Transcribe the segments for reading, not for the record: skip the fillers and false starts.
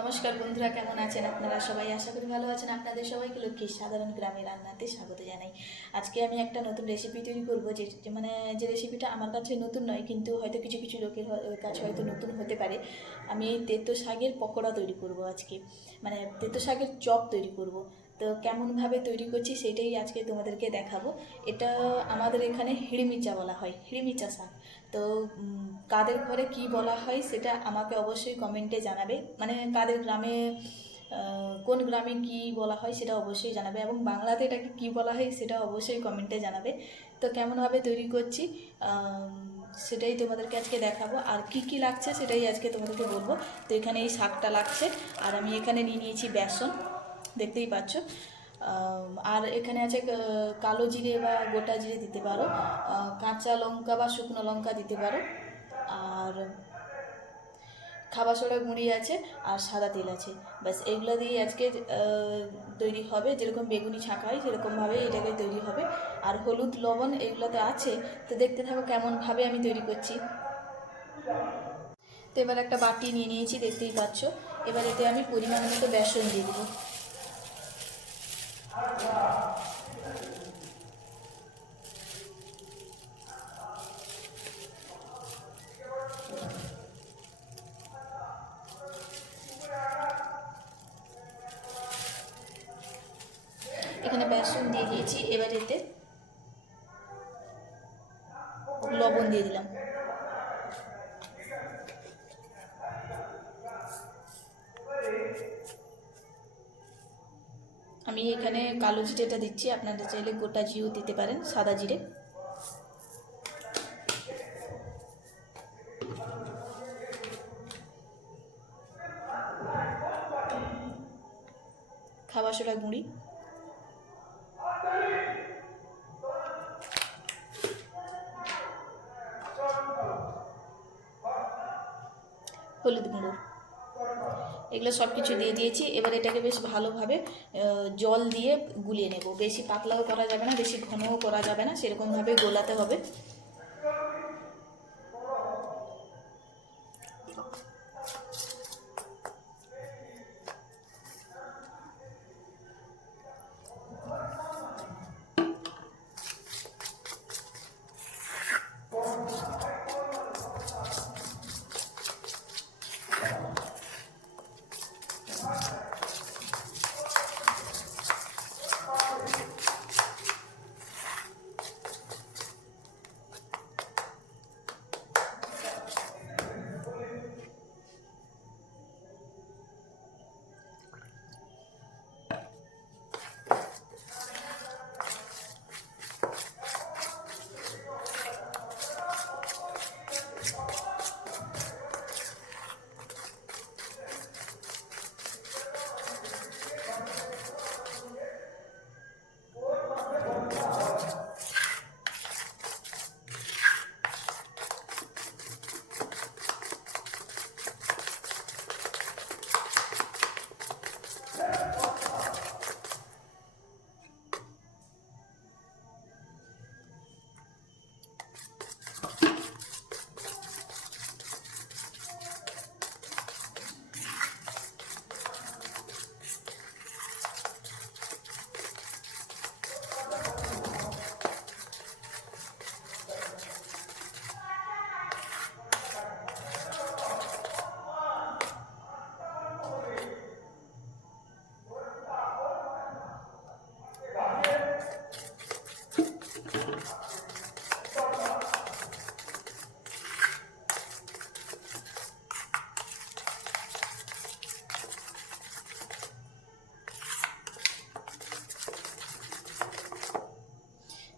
নমস্কার বন্ধুরা, কেমন আছেন আপনারা সবাই? আশা করি ভালো আছেন। আপনাদের সবাইকে লক্ষ্মীর সাধারণ গ্রামের রান্নাতে স্বাগত জানাই। আজকে আমি একটা নতুন রেসিপি তৈরি করব, যে রেসিপিটা আমার কাছে নতুন নয়, কিন্তু হয়তো কিছু কিছু লোকের কাছে হয়তো নতুন হতে পারে। আমি এই তেতো শাকের পকোড়া তৈরি করব আজকে, মানে তেতো শাকের চপ তৈরি করব। তো কেমনভাবে তৈরি করছি সেটাই আজকে তোমাদেরকে দেখাবো। এটা আমাদের এখানে হিড়িমিচা বলা হয়, হিড়িমিচা শাক। তো কাদের ঘরে কি বলা হয় সেটা আমাকে অবশ্যই কমেন্টে জানাবে, মানে কাদের গ্রামে কোন গ্রামে কি বলা হয় সেটা অবশ্যই জানাবে, এবং বাংলাতে এটাকে কি বলা হয় সেটা অবশ্যই কমেন্টে জানাবে। তো কেমনভাবে তৈরি করছি সেটাই তোমাদেরকে আজকে দেখাবো, আর কি কি লাগছে সেটাই আজকে তোমাদেরকে বলবো। তো এখানে এই শাকটা লাগছে, আর আমি এখানে নিয়ে নিয়েছি বেসন, দেখতেই পাচ্ছ। আর এখানে আছে কালো জিরে বা গোটা জিরে দিতে পারো, কাঁচা লঙ্কা বা শুকনো লঙ্কা দিতে পারো, আর খাবার সোডা গুঁড়ি আছে, আর সাদা তেল আছে। ব্যাস এগুলো দিয়ে আজকে তৈরি হবে, যেরকম বেগুনি ছাঁকা হয় সেরকমভাবে এটাকে তৈরি হবে। আর হলুদ লবণ এগুলো তো আছে। তো দেখতে থাকো কেমনভাবে আমি তৈরি করছি। তো এবার একটা বাটি নিয়ে নিয়েছি, দেখতেই পাচ্ছ। এবার এতে আমি পরিমাণ মতো বেসন দিয়ে দেবো। এখানে বেসন দিয়ে দিয়েছি, এবার এতে লবণ দিয়ে দিলাম। আমি এখানে কালো জিরেটা দিচ্ছি, আপনারা চাইলে গোটা জিরেও দিতে পারেন, সাদা জিরে। খাবার সোডা গুঁড়ি, হলুদ গুঁড়ো, এগুলো সব কিছু দিয়ে দিয়েছি। এবার এটাকে বেশ ভালোভাবে জল দিয়ে গুলিয়ে নেব। বেশি পাতলাও করা যাবে না, বেশি ঘনও করা যাবে না, সেরকমভাবে গোলাতে হবে।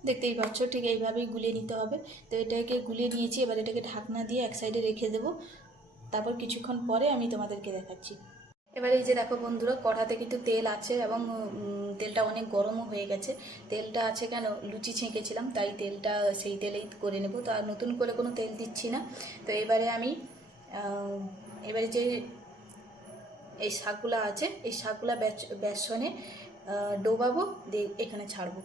দেখতেই পাচ্ছ, ঠিক এইভাবেই গুলিয়ে নিতে হবে। তো এটাকে গুলিয়ে নিয়েছি, এবার এটাকে ঢাকনা দিয়ে এক সাইডে রেখে দেবো। তারপর কিছুক্ষণ পরে আমি তোমাদেরকে দেখাচ্ছি। এবার এই যে দেখো বন্ধুরা, কড়াতে কিন্তু তেল আছে, এবং তেলটা অনেক গরমও হয়ে গেছে। তেলটা আছে কেন, লুচি ছেঁকেছিলাম তাই তেলটা সেই তেলেই করে নেব। তো আর নতুন করে কোনো তেল দিচ্ছি না। তো এবারে আমি এবারে যে এই শাকগুলো আছে, এই শাকগুলো বেসনে ডোবাবো, দিয়ে এখানে ছাড়বো।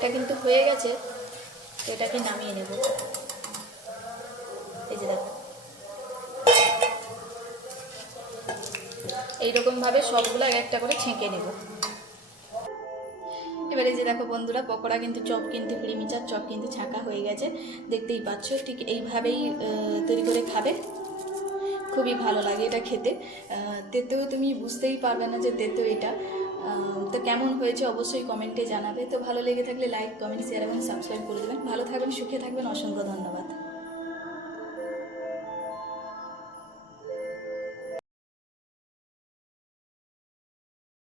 একটা কিন্তু হয়ে গেছে, তো এটাকে নামিয়ে নেব। এই যে দেখো, এইরকমভাবে সবগুলো এক একটা করে ছেঁকে নেব। এবারে যে দেখো বন্ধুরা, পকোড়া কিন্তু চপ কিন্তু প্রিমিচার চপ কিন্তু ছাঁকা হয়ে গেছে, দেখতেই পাচ্ছ। ঠিক এইভাবেই তৈরি করে খাবে, খুবই ভালো লাগে এটা খেতে। তেতেও তুমি বুঝতেই পারবে না যে তেতো এটা। তো কেমন হয়েছে অবশ্যই কমেন্টে জানাবে। তো ভালো লেগে থাকলে লাইক, কমেন্ট, শেয়ার এবং সাবস্ক্রাইব করে দেবেন। ভালো থাকবেন, সুখে থাকবেন, অসংখ্য ধন্যবাদ।